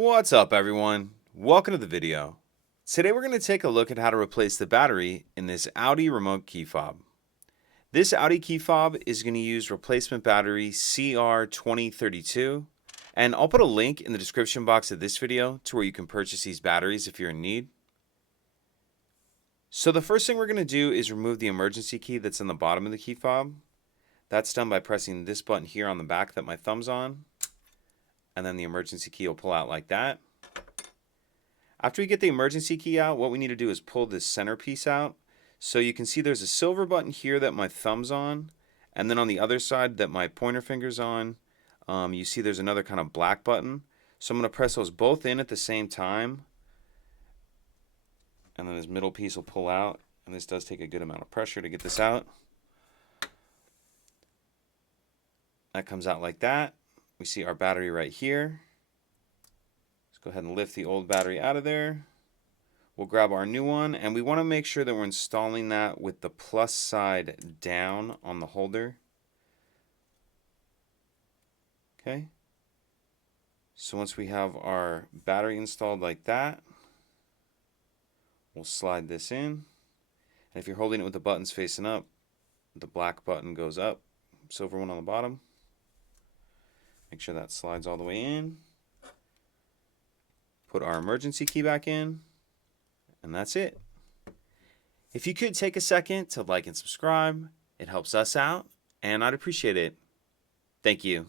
What's up, everyone? Welcome to the video. Today we're going to take a look at how to replace the battery in this Audi remote key fob. This Audi key fob is going to use replacement battery CR2032, and I'll put a link in the description box of this video to where you can purchase these batteries if you're in need. So the first thing we're going to do is remove the emergency key that's on the bottom of the key fob. That's done by pressing this button here on the back that my thumb's on, and then the emergency key will pull out like that. After we get the emergency key out, what we need to do is pull this center piece out. So you can see there's a silver button here that my thumb's on, and then on the other side that my pointer finger's on, you see there's another kind of black button. So I'm going to press those both in at the same time, and then this middle piece will pull out, and this does take a good amount of pressure to get this out. That comes out like that. We see our battery right here. Let's go ahead and lift the old battery out of there. We'll grab our new one, and we want to make sure that we're installing that with the plus side down on the holder. Okay. So once we have our battery installed like that, we'll slide this in. And if you're holding it with the buttons facing up, the black button goes up, silver one on the bottom. Make sure that slides all the way in. Put our emergency key back in, and that's it. If you could take a second to like and subscribe, it helps us out, and I'd appreciate it. Thank you.